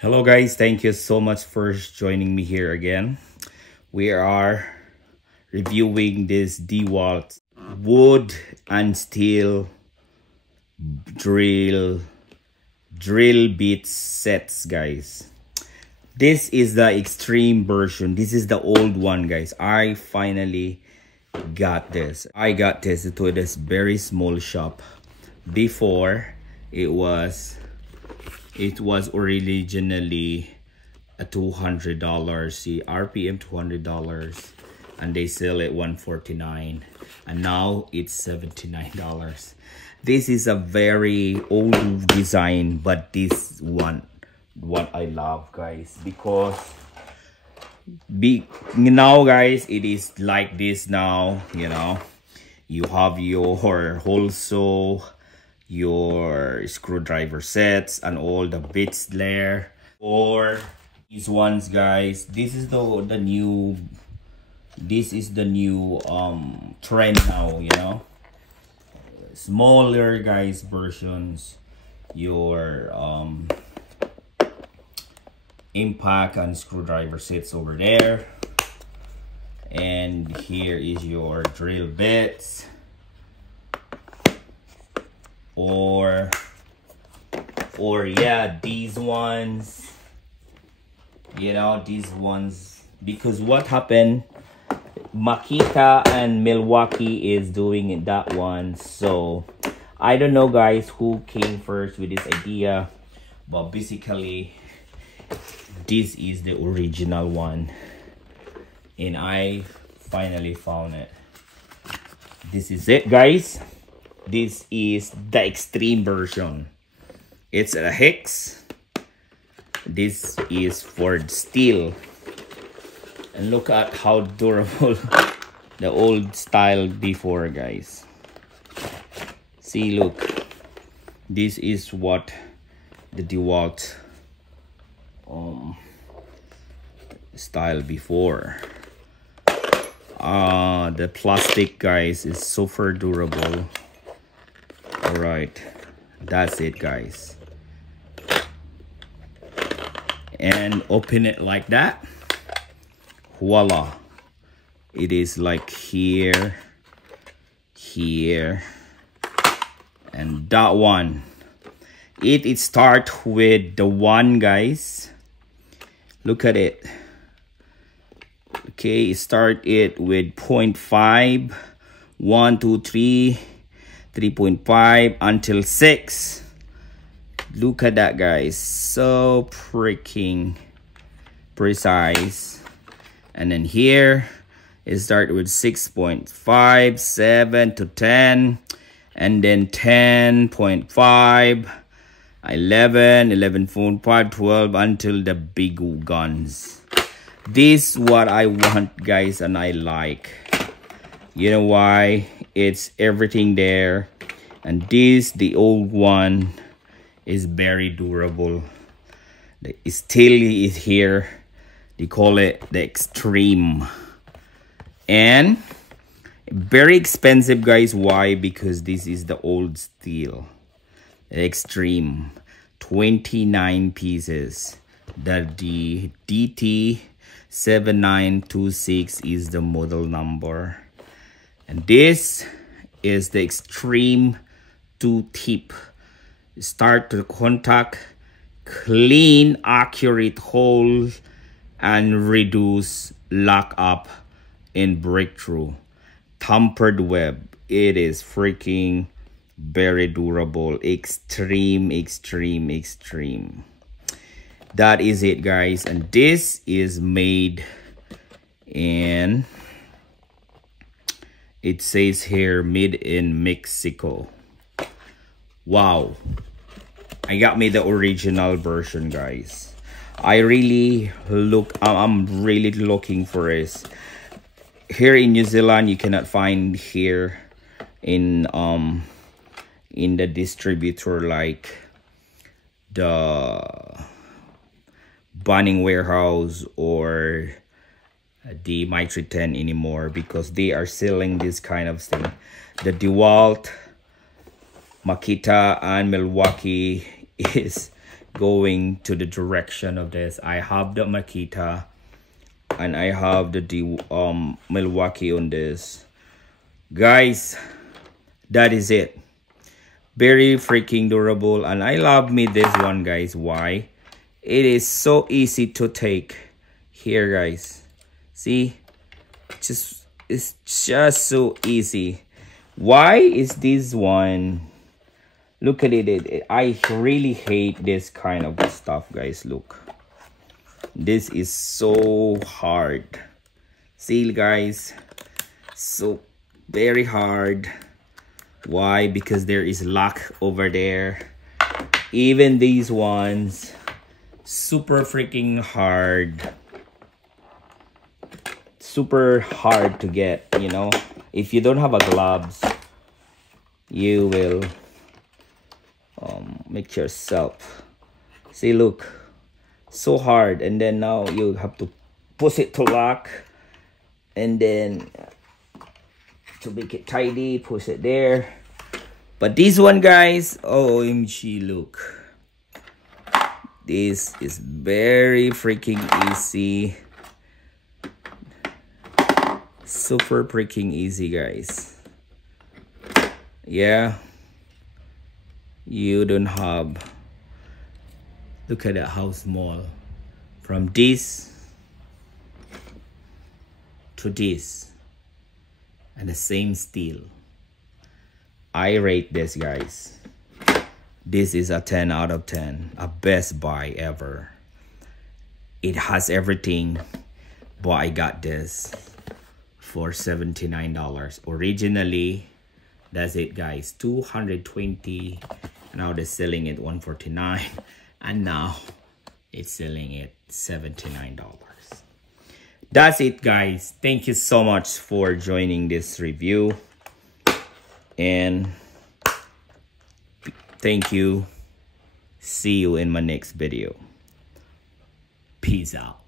Hello guys, thank you so much for joining me here again. We are reviewing this DeWALT wood and steel drill bit sets, guys. This is the extreme version. This is the old one, guys. I finally got this. I got this to this very small shop. Before it was originally a $200. See, RPM $200, and they sell it $149, and now it's $79. This is a very old design, but this one what I love, guys, because now, guys, it is like this now. You have your also your screwdriver sets and all the bits there. Or these ones, guys, this is the new trend now. Smaller, guys, versions. Your impact and screwdriver sets over there, and here is your drill bits, or yeah, these ones, these ones, because what happened, Makita and Milwaukee is doing that one. So I don't know, guys, who came first with this idea, but basically this is the original one, and I finally found it. This is it, guys. This is the extreme version. It's a hex. This is for steel, and look at how durable the old style before, guys. See, look, this is what the DeWALT style before. The plastic, guys, is super durable. All right, that's it, guys. And open it like that. Voila, it is like here, and that one. It start with the one, guys. Look at it. Okay, start it with 0.5, 1, 2, 3, 3.5 until 6. Look at that, guys. So freaking precise. And then here it start with 6.5, 7 to 10, and then 10.5, 11, 11.5, 12 until the big guns. This what I want, guys, and I like. You know why? It's everything there. And this, the old one, is very durable. The steel is here. They call it the extreme. And very expensive, guys. Why? Because this is the old steel. The extreme. 29 pieces. The DT7926 is the model number. And this is the extreme 2-tip. Start to contact, clean, accurate hole, and reduce lock up and breakthrough. Tampered web. It is freaking very durable. Extreme. That is it, guys. And this is made in, it says here, made in Mexico. Wow. I got me the original version, guys. I'm really looking for this. Here in New Zealand, you cannot find here in the distributor like the Banning Warehouse or the Mitre 10 anymore, because they are selling this kind of thing. The DeWALT, Makita, and Milwaukee is going to the direction of this. I have the Makita and I have the Milwaukee on this. Guys, that is it. Very freaking durable, and I love me this one, guys. Why? It is so easy to take. Here, guys, see, it's just so easy. Why is this one? Look at it. I really hate this kind of stuff, guys. Look, this is so hard. See, guys, so very hard. Why? Because there is lock over there. Even these ones, super freaking hard. Super hard to get, you know. If you don't have a gloves, you will make yourself. See, look, so hard. And then now you have to push it to lock, and then to make it tidy, push it there. But this one, guys, OMG, look, this is very freaking easy. Super freaking easy, guys. Yeah, you don't have, look at that, how small, from this to this, and the same steel. I rate this, guys. This is a 10 out of 10, a best buy ever. It has everything, but I got this for $79. Originally, that's it, guys, $220. Now they're selling it $149, and now it's selling it $79. That's it, guys. Thank you so much for joining this review, and thank you. See you in my next video. Peace out.